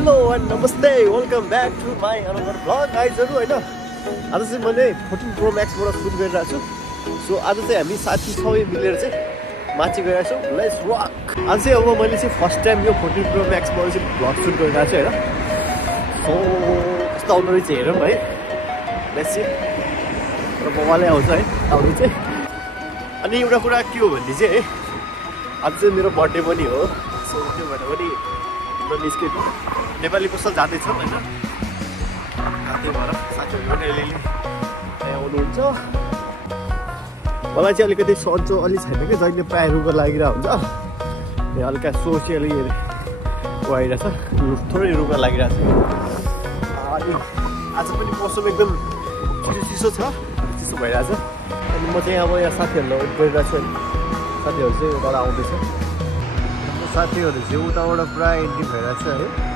Hello and नमस्ते welcome back to my another vlog गाइजहरु हैन आज चाहिँ मैले 14 Pro Max बाट सुट गरिरहेको छु सो आज चाहिँ हामी साथी सबै मिलेर चाहिँ माथि गइरहेको छौँ लेट्स रक आज चाहिँ अब मैले चाहिँ फर्स्ट टाइम यो 14 Pro Max बाट चाहिँ भ्लग सुट गरिरहेको छु हैन सो कस्तो आउँदो रहेछ हेरौँ है लेट्स सी र मोबाइलले आउँछ है आउँदै चाहिँ अनि एउटा कुरा के हो भने चाहिँ है आज चाहिँ मेरो बर्थडे पनि हो सो त्यो भएर पनि निस्केको नेपाली पसल जाँदैछौँ होइन त्यही भएर साथीहरू पनि अलिअलि आउनुहुन्छ मलाई चाहिँ अलिकति सन्चो अलिक छैन कि जहिले प्रायः रुगा लागिरहेको हुन्छ हल्का सोसियली गइरहेछ थोरै रुगा लागिरहेको छ अनि आज पनि मौसम एकदम चिसो छ चिसो भइरहेछ अनि म चाहिँ अब यहाँ साथीहरूलाई वेट गरिरहेको छु साथीहरू चाहिँ उता आउँदैछ साथीहरू चाहिँ उताबाट पुरा एन्ट्री भइरहेको छ है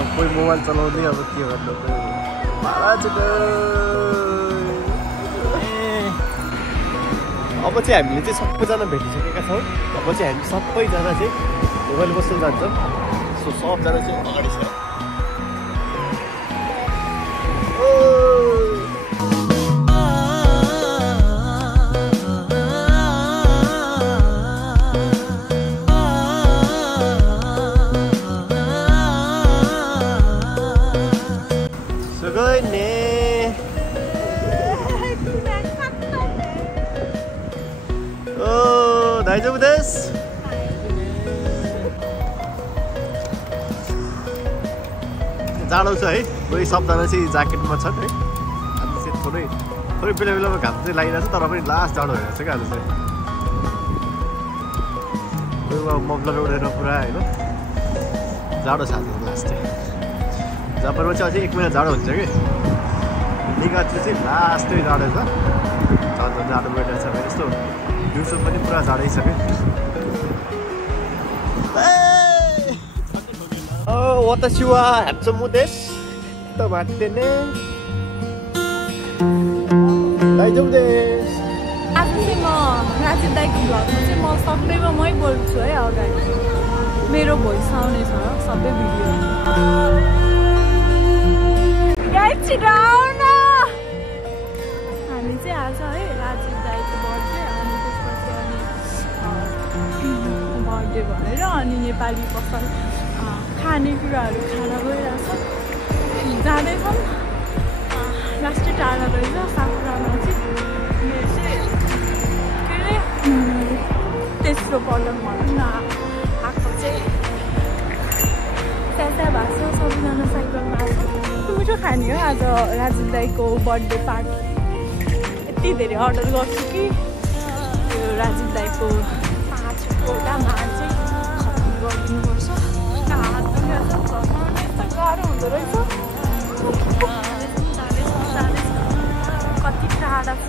कोही मोबाइल चलाउँदै अब के भन्नु अब चाहिँ हामीले चाहिँ सबैजना भेटिसकेका छौँ अब चाहिँ हामी सबैजना चाहिँ मोबाइल बस्न जान्छौँ सो सबजना चाहिँ अगाडि छ大丈夫ですजाडो छ है कोही सबजना चाहिँ ज्याकेटमा छन् है अनि चाहिँ थोरै बेला बेलामा घाम चाहिँ लागिरहेको छ तर पनि लास्ट जाडो भइरहेको छ क्या आज चाहिँ कोही मफलर उडेर पुरा होइन जाडो छ आज लास्ट चाहिँ जापानमा चाहिँ अझै 1 महिना जाडो हुन्छ कि निगातिर चाहिँ लास्टै जाडो छ झन् जाडो भइरहेको छ यस्तो दिउँसो पनि पुरा जाडै छ कि वातासी वा ह्यान्डसम देश त भाट्टेने दाइजौ देश आज चाहिँ म राजीव दाइको भ्लगमा चाहिँ म सबैमा मै बोल्छु है अगाडि मेरो भोइस आउने छ सबै भिडियो गाइस छिटो आउन हामी चाहिँ आज है राजीव दाइको बर्थडे अनि त्यसपछि अनि बर्थडे भनेर अनि नेपाली पसल खानेकुराहरू खान गइरहेछ जाँदैछौँ लास्टै टाढा रहेछ साकुरामा चाहिँ मेरो चाहिँ के अरे तेस्रो पल्ट भनौँ न आएको चाहिँ स्यास्या भएको छ सबैजना साइकलमा आएको मिठो खाने हो आज राजीव दाइको बर्थडे पार्टी यति धेरै अर्डर गर्छु कि त्यो राजीव दाइको 5वटा मान चाहिँ खत्तम गरिदिनुपर्छ गाह्रो हुँदो रहेछ कति टाढा छ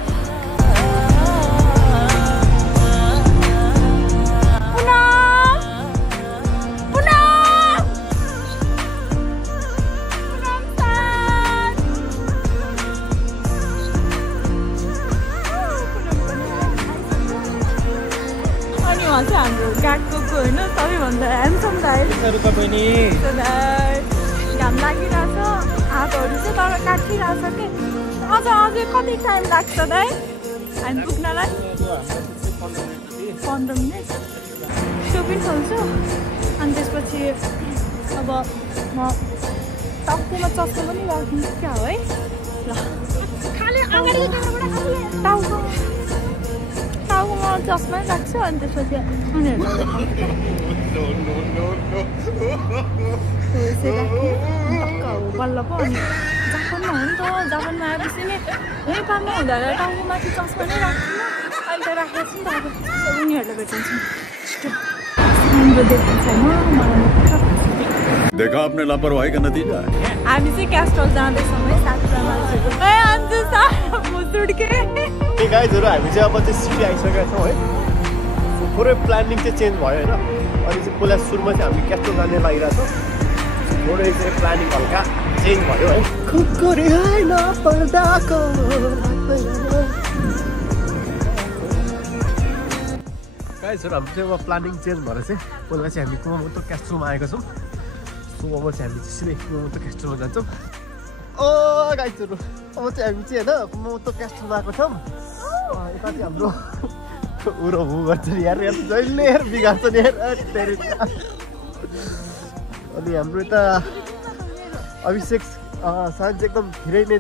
अनि उहाँ चाहिँ हाम्रो गाडको होइन सबैभन्दा ह्यान्डसम दाइ घाम लागिरहेछ हातहरू चाहिँ तर काटिरहेछ कि अझै कति टाइम लाग्छ दाइ हामी पुग्नलाई 15 मिनट त्यो पनि खोल्छु अनि त्यसपछि अब म टाउकोमा चस्मा पनि राखिदिन्छु क्या हो है ल टाउकोमा चस्मा राख्छु अनि त्यसपछि बल्ल पो अनि जापानमा हो नि त जापानमा आएपछि नि नेपालमा हुँदा टाउकोमाथि चस्मा नै राख्छु अहिले त राखेको छु नि त अब उनीहरूलाई भेटिन्छौँ राम्रो देख्नु छैन देखा आपने लापरवाही का नतीजा है हामी चाहिँ क्यास्ट्रल जाँदैछौँ है साथीलाई मान्छेको ए गाइजहरू हामी चाहिँ अब चाहिँ सिटी आइसकेका छौँ है थोरै प्लानिङ चाहिँ चेन्ज भयो होइन अनि चाहिँ पहिला सुरुमा चाहिँ हामी क्यास्ट्रल जाने लागिरहेको छौँ थोरै चाहिँ प्लानिङ हल्का चेन्ज भयो है गाइजहरू हाम्रो चाहिँ अब प्लानिङ चेन्ज भएर चाहिँ पहिला चाहिँ हामी कुमामोटो क्यास्ट्रलमा आएका छौँ सो अब चाहिँ हामी चाहिँ सिधै कुमामोटो क्यास्टलमा जान्छौँ ओ गाइजहरू अब चाहिँ हामी चाहिँ होइन कुमामोटो क्यास्टलमा आएको छौँ यता चाहिँ हाम्रो उरो भू गर्छ नि यार जहिले यार बिगार्छ नि यार अनि हाम्रो यता अभिषेक साँझ एकदम धेरै नै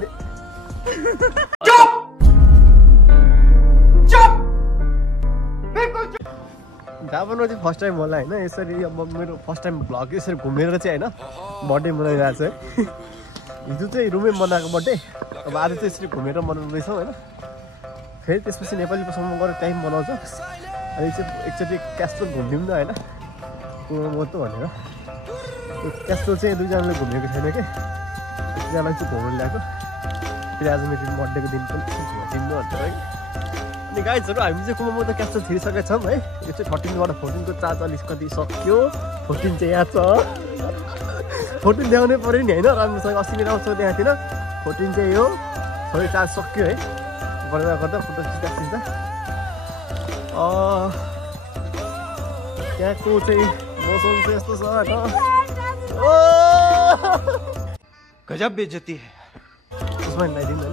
जापानमा चाहिँ फर्स्ट टाइम होला होइन यसरी अब मेरो फर्स्ट टाइम भ्लग यसरी घुमेर चाहिँ होइन बर्थडे मनाइरहेको छ है हिजो चाहिँ रुमै मनाएको बर्थडे अब आज चाहिँ यसरी घुमेर मनाउँदैछौँ होइन फेरि त्यसपछि नेपाली पसलमा गएर टाइम मनाउँछ अनि चाहिँ एकचोटि क्यास्टल घुमिदिउँ न होइन कुमामोटो भनेर क्यास्टल चाहिँ दुईजनाले घुमेको छैन कि एकजनालाई चाहिँ घुम्नु ल्याएको फेरि आज मेरो बर्थडेको दिन पनि घुमिदिनु भनेर है अनि गाइजहरू हामी चाहिँ कुमामोटो क्यास्टल छिरिसकेका छौँ है यो चाहिँ 13बाट 14को चार्ज अलिक कति सक्यो 14 चाहिँ यहाँ छ 14 ल्याउनै पऱ्यो नि होइन राम्रोसँग अस्ति नै राम्रोसँग देखाएको थिएन 14 चाहिँ यो थोरै चार्ज सक्यो है गर्दा गर्दा फोटो खिच्दा त्यहाँको चाहिँ मौसम चाहिँ यस्तो छ होइन गजब बेइज्जती है उसमा लगाइदिनु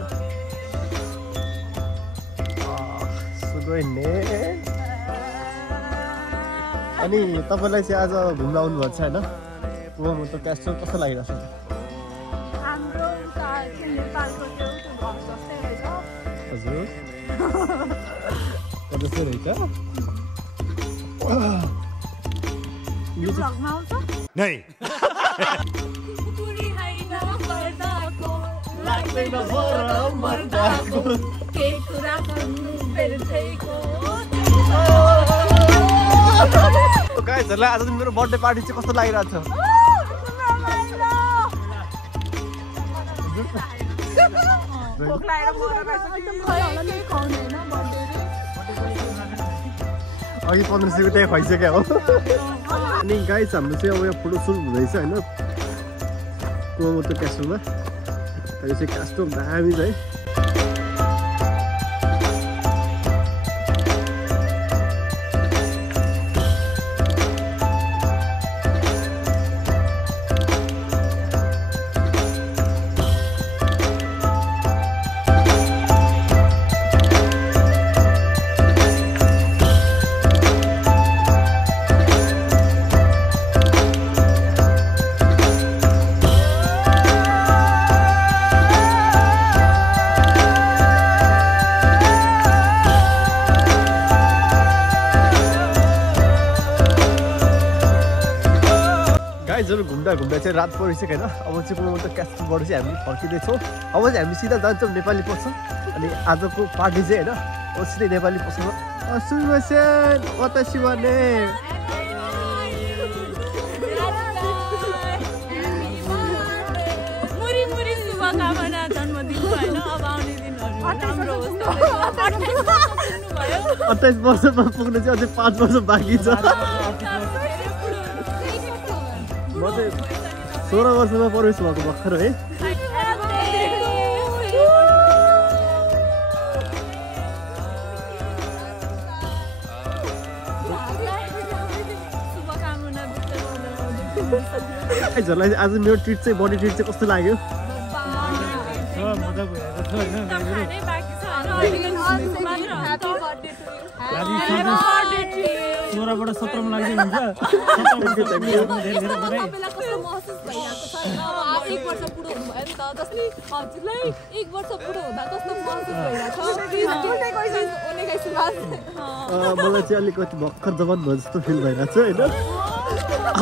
होइन अनि तपाईँलाई चाहिँ आज घुम्न आउनुभएको छ होइन कुमामोटो क्यास्टल कस्तो लागिरहेको छ हजुर जस्तै रहेछ नहीं गाइजहरूलाई आज मेरो बर्थडे पार्टी चाहिँ कस्तो लागिरहेको छ अघि 1500को त्यहाँ खुवाइसक्यो हो अनि गाइज हाम्रो चाहिँ अब यहाँ फोटो सुट हुँदैछ होइन कुमामोटो क्यास्टलमा यो चाहिँ क्यास्टल दामी छ है गाइजहरू घुम्दा घुम्दा चाहिँ रात परिसक्यो होइन अब चाहिँ कुमामोटो क्यास्टलबाट चाहिँ हामी फर्किँदैछौँ अब चाहिँ हामी सिधा जान्छौँ नेपाली पसल अनि आजको पार्टी चाहिँ होइन अब सिधै नेपाली पसलमा सुमसेन वतासी भने शुभकामना जन्मदिनको होइन अब आउने दिनहरू राम्रो होस् 28 वर्षमा पुग्नु चाहिँ अझै 5 वर्ष बाँकी छ म चाहिँ 16 वर्षमा प्रवेश भएको भर्खर है गाइजहरूलाई आज मेरो ट्रिट चाहिँ बडी ट्रिट चाहिँ कस्तो लाग्यो सोह्रबाट 17 मा लाग्दै हुन्छ एक वर्ष बुढो हुनुभयो नि त जसले हजुरलाई एक वर्ष बुढो हुँदा कस्तो महसुस भइरहेको मलाई चाहिँ अलिकति भर्खर जवान भयो जस्तो फिल भइरहेको छ होइन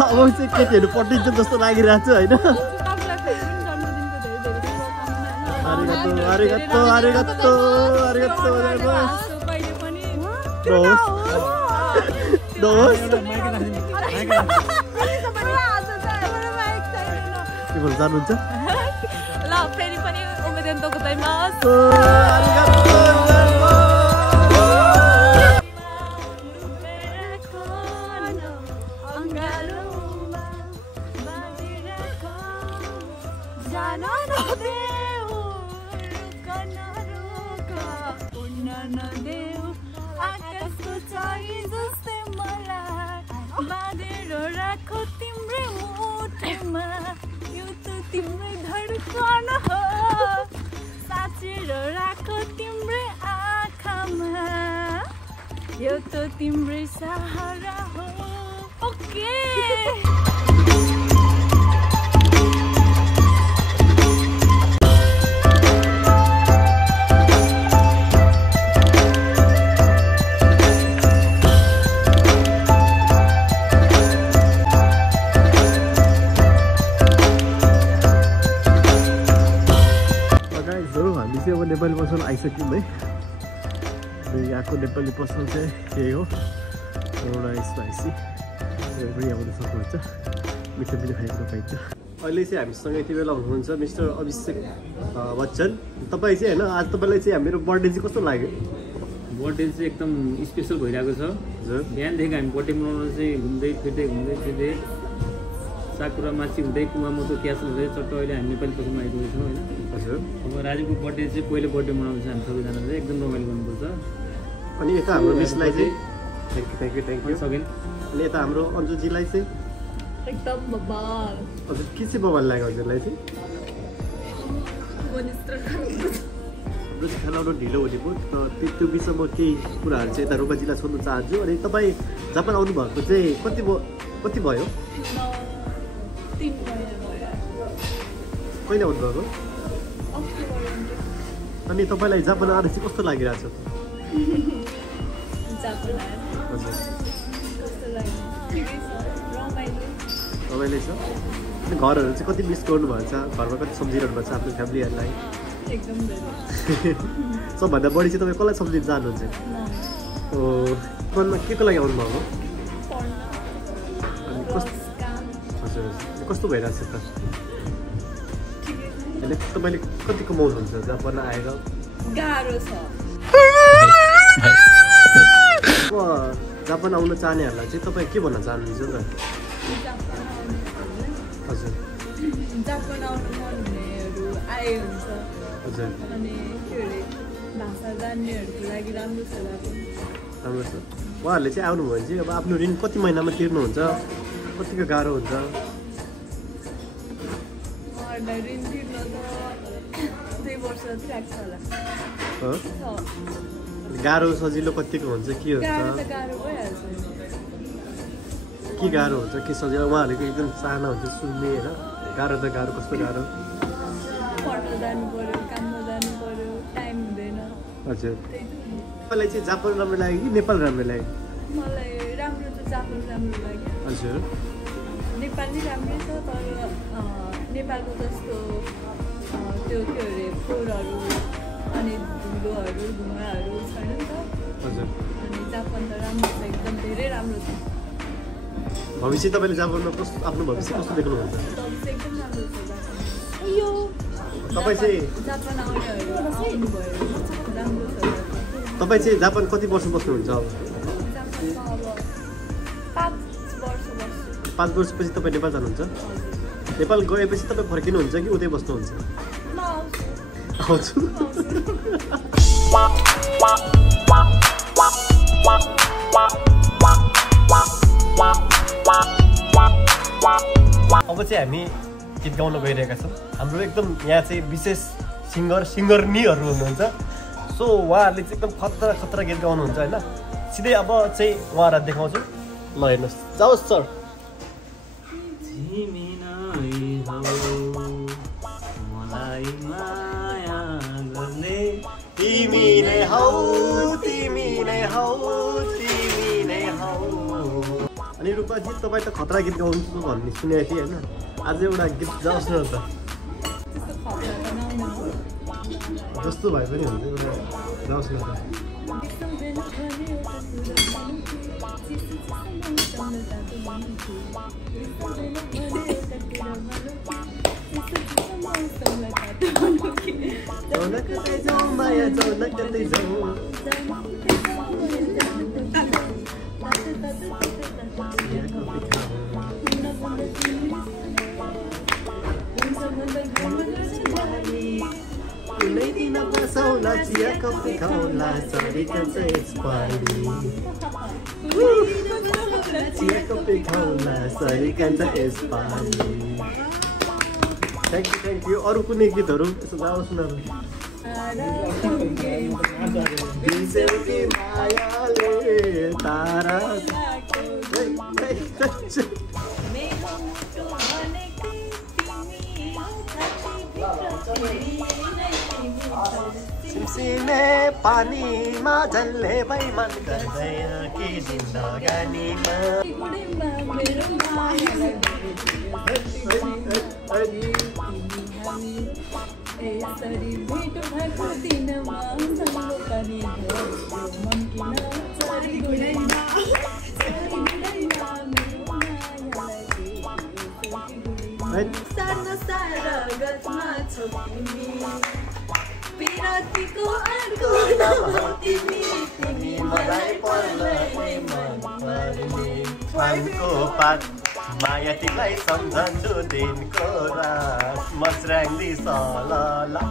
अब चाहिँ केटीहरू पटिन्छ जस्तो लागिरहेको छ होइन आरिगातो आरिगातो आरिगातो के भन्छ जानुहुन्छ ल फेरि पनि उमेदेन्तो गोजाइमास आँखामा यो त तिम्रै धड्कन हो साँचेर राख तिम्रै आँखामा यो त तिम्रै सहारा हो ओके अब नेपाली पसल आइसक्यौँ है यहाँको नेपाली पसल चाहिँ यही हो एउटा स्पाइसी पनि आउन सक्नुहुन्छ मिठो मिठो खाएको पाइन्छ अहिले चाहिँ हामीसँग यति बेला हुनुहुन्छ मिस्टर अभिषेक बच्चन तपाईँ चाहिँ होइन आज तपाईँलाई चाहिँ मेरो बर्थडे चाहिँ कस्तो लाग्यो बर्थडे चाहिँ एकदम स्पेसल भइरहेको छ बिहानदेखि हामी बर्थडे मनाउन चाहिँ घुम्दै फिर्दै साकुरा माछी हुँदै कुवा मोटो क्यासल हुँदै चट्ट अहिले हामी नेपाली पसलमा आइपुगेको छौँ होइन हजुर अब राजुको बर्थडे चाहिँ पहिलो बर्थडे मनाउँछ हामी सबैजना चाहिँ एकदम रमाइलो गर्नुपर्छ अनि यता हाम्रो मिसलाई चाहिँ थ्याङ्क यू सकेन अनि यता हाम्रो अन्जुजीलाई चाहिँ एकदम बबाल हजुर के चाहिँ बबाल लाग्यो हजुरलाई चाहिँ हाम्रो चाहिँ खाना ढिलो हुने भयो त्यो विषयमा केही कुराहरू चाहिँ यता रोकाजीलाई सोध्न चाहन्छु अनि तपाईँ जापान आउनुभएको चाहिँ कति भयो 3 महिना भयो कहिले आउनुभएको अनि तपाईँलाई जापान आएर चाहिँ कस्तो लागिरहेछ जापान हजुर कस्तो लाग्यो ठिकै छ रमाइलो छ अनि घरहरू चाहिँ कति मिस गर्नुभएको छ घरमा कति सम्झिरहनु भएको छ आफ्नो फ्यामिलीहरूलाई एकदम धेरै सबभन्दा बढी चाहिँ तपाईँ कसलाई सम्झिन चाहनुहुन्छ ओ मनमा के को लागि आउनुभएको अनि हजुर कस्तो भइरहेछ त अहिले तपाईँले कति कमाउनुहुन्छ जापान आएर गाह्रो छ अब जापान आउन चाहनेहरूलाई चाहिँ तपाईँ के भन्न चाहनुहुन्छ त हजुर जापान आउनु मन हुनेहरू आए हुन्छ हजुर अनि के अरे भाषा जान्नेहरूको लागि राम्रो छ राम्रो छ उहाँहरूले चाहिँ आउनुभयो भने चाहिँ अब आफ्नो ऋण कति महिनामा तिर्नुहुन्छ कतिको गाह्रो हुन्छ उहाँहरूलाई ऋण तिर्न त 2 वर्ष लाग्छ होला गाह्रो सजिलो कतिको हुन्छ के हुन्छ गाह्रो भइहाल्छ के गाह्रो हुन्छ के सजिलो उहाँहरूको एकदम चाहना हुन्छ सुन्ने होइन गाह्रो त गाह्रो कस्तो गाह्रो पढ्न जानु पर्यो काममा जानु पर्यो टाइम हुँदैन हजुर तपाईँलाई चाहिँ जापान राम्रो लाग्यो कि नेपाल राम्रो लाग्यो मलाई राम्रो त जापान राम्रो लाग्यो हजुर नेपाली राम्रै छ तर नेपालको जस्तो त्यो के अरे फोहोरहरू अनि धुलोहरू धुवाहरू छैन नि त हजुर अनि जापान त राम्रो छ एकदम धेरै राम्रो छ भविष्य तपाईँले जापानमा कस्तो आफ्नो भविष्य कस्तो देख्नुहुन्छ भविष्य एकदम राम्रो छ जापान यो तपाईँ चाहिँ जापान आउनेहरू आउनुभयो राम्रो छ तपाईँ चाहिँ जापान कति वर्ष बस्नुहुन्छ अब जापानमा अब 5 वर्ष बस्छु 5 वर्षपछि तपाईँ नेपाल जानुहुन्छ नेपाल गएपछि तपाईँ फर्किनुहुन्छ कि उतै बस्नुहुन्छ म आउँछु अब चाहिँ हामी गीत गाउन गइरहेका छौँ हाम्रो एकदम यहाँ चाहिँ विशेष सिङ्गरनीहरू हुनुहुन्छ सो उहाँहरूले चाहिँ एकदम खतरा गीत गाउनुहुन्छ होइन सिधै अब चाहिँ उहाँहरूलाई देखाउँछु ल हेर्नुहोस् जाओस् सर तिमी नै हौ अनि रूपाजी तपाईँ त खतरा गीत गाउनु भन्ने सुनेको थिएँ होइन आज एउटा गीत जाओस् न त जस्तो भए पनि हुन्छ एउटा जाओस् न त कतै जाउँ माया जाउँ कतै जाउँ कुनै दिन बसौँला चिया कफी खाउँला सबै कन्छ एक्सपायरी चियाको पिठाउला सरिकन्छ यसपालि थ्याङ्क यू अरू कुनै गीतहरू यसो गाउँ सुनाउनु बिसेकी मायाले तारा सिमसिमे पानीमा झल्ले बैमान गर्दैन कि जिन्दगानीमा यसरी भेट भएको दिनमा सँगो पनि सानो सारा गजमा छौ तिमी पिरातीको अर्को तिमी तिमी मलाई पर्ने मन पर्ने फलको पात माया तिमीलाई सम्झन्छु दिनको रात मस्राङ्दी सलला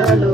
हेलो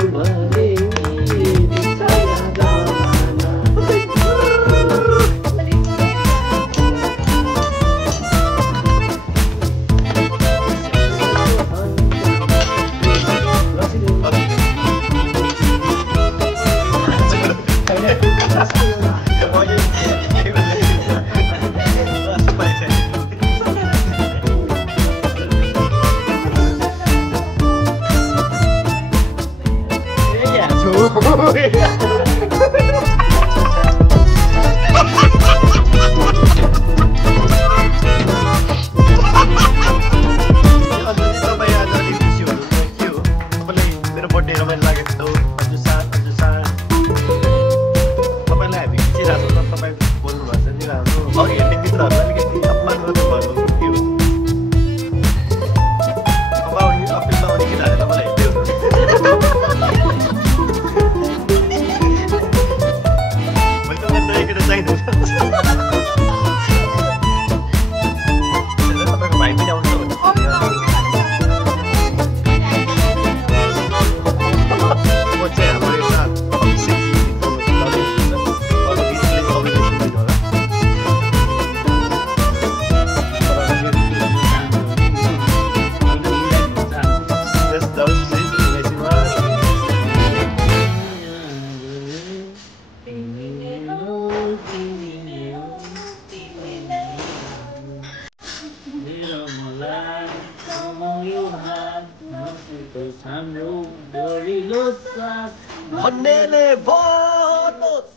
भन्नेले भन्नुहोस्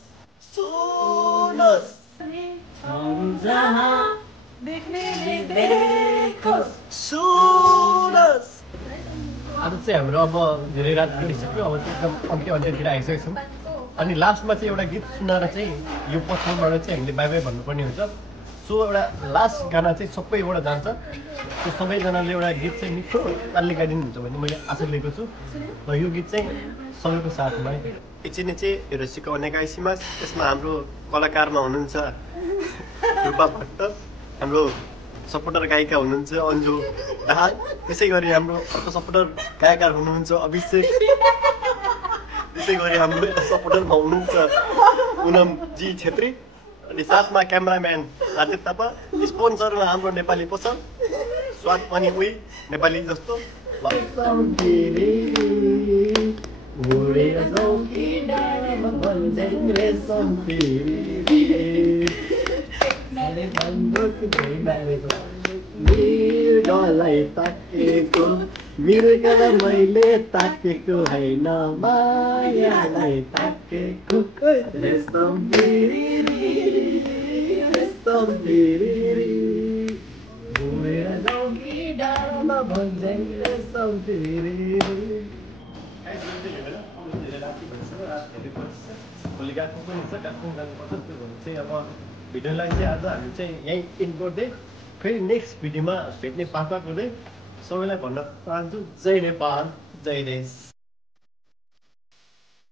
सुनोस् सुनोस् आज चाहिँ हाम्रो अब धेरै रात गरिसक्यो अब एकदम अन्त्य अन्त्यतिर आइसकेको छौँ अनि लास्टमा चाहिँ एउटा गीत सुनाएर चाहिँ यो पछाडिबाट चाहिँ हामीले बाई बाई भन्नुपर्ने हुन्छ सो एउटा लास्ट गाना चाहिँ सबैबाट जान्छ त्यो सबैजनाले एउटा गीत चाहिँ मिठो तालले गाइदिनुहुन्छ भन्ने मैले आशा लिएको छु र यो गीत चाहिँ सबैको साथमा एकछिन चाहिँ एउटा सिकाउने गाइसीमा त्यसमा हाम्रो कलाकारमा हुनुहुन्छ रूपा भट्ट हाम्रो सपोर्टर गायिका हुनुहुन्छ अन्जु दाहाल त्यसै गरी हाम्रो अर्को सपोर्टर गायककार हुनुहुन्छ अभिषेक त्यसै गरी हाम्रो सपोर्टरमा हुनुहुन्छ पुनम जी छेत्री अनि साथमा क्यामेराम्यान राजेश थापा स्पोन्सरमा हाम्रो नेपाली पसल स्वाद पनि उही नेपाली जस्तो मृगलाई ताकेको मृगलाई मैले ताकेको होइन मायालाई ताकेको रेशम बिरिरी रेशम बिरिरी घुमेर जाउँ कि डाँडामा भन्छन् रेशम बिरिरी भोलि गएको पनि छ काठमाडौँ जानुपर्छ त्यो भन्नु चाहिँ अब भिडियोलाई चाहिँ आज हामी चाहिँ यहीँ इन्ड गर्दै फेरि नेक्स्ट भिडियोमा भेट्ने पाका गर्दै सबैलाई भन्न चाहन्छु जय नेपाल जय देश।